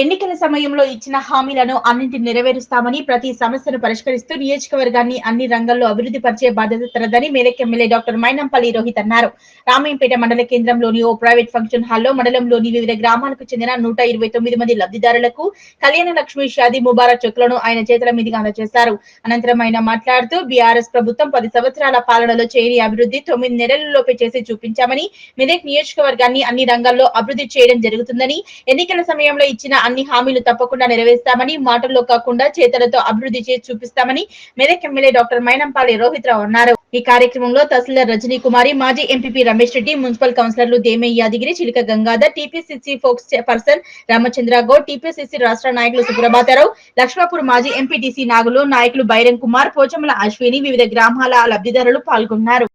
ఎన్నికల సమయంలో ఇచ్చిన హామీలను అన్నింటిని నెరవేరుస్తామని, ప్రతి సమస్యను పరిష్కరిస్తూ నియోజకవర్గాన్ని అన్ని రంగాల్లో అభివృద్ధి పరిచే బాధ్యత తనదని మెదక్ ఎమ్మెల్యే డాక్టర్ మైనంపల్లి రోహిత్ అన్నారు. రామాయంపేట మండల కేంద్రంలోని ఓ ప్రైవేట్ ఫంక్షన్ హాల్లో మండలంలోని వివిధ గ్రామాలకు చెందిన 129 మంది లబ్ధిదారులకు కళ్యాణ లక్ష్మి షాదీ ముబారక్ చెక్కులను ఆయన చేతుల మీదుగా అందజేశారు. అనంతరం ఆయన మాట్లాడుతూ బీఆర్ఎస్ ప్రభుత్వం 10 సంవత్సరాల పాలనలో చేయని అభివృద్ధి 9 నెలలలోపే చేసి చూపించామని, మెదక్ నియోజకవర్గాన్ని అన్ని రంగాల్లో అభివృద్ధి చేయడం జరుగుతుందని, ఎన్నికల సమయంలో ఇచ్చిన అన్ని హామీలు తప్పకుండా నెరవేర్స్తామని, మాటల్లో కాకుండా చేతలతో అభివృద్ధి చేసి చూపిస్తామని మెదక్ ఎమ్మెల్యే డాక్టర్ మైనంపల్లి రోహిత్ రావు అన్నారు. ఈ కార్యక్రమంలో తహసీల్దార్ రజనీ కుమారి, మాజీ ఎంపీపీ రమేష్ రెడ్డి, మున్సిపల్ కౌన్సిలర్లు Demayya Yadagiri, Chilaka Gangadhar, TPCC spokesperson Ramachandra Goud, TPCC రాష్ట్ర నాయకులు సుప్రభాతరావు, లక్ష్మాపూర్ మాజీ ఎంపీటీసీ నాగులు, నాయకులు బైరం కుమార్, పోచమ్మల అశ్విని, వివిధ గ్రామాల లబ్ధిదారులు పాల్గొన్నారు.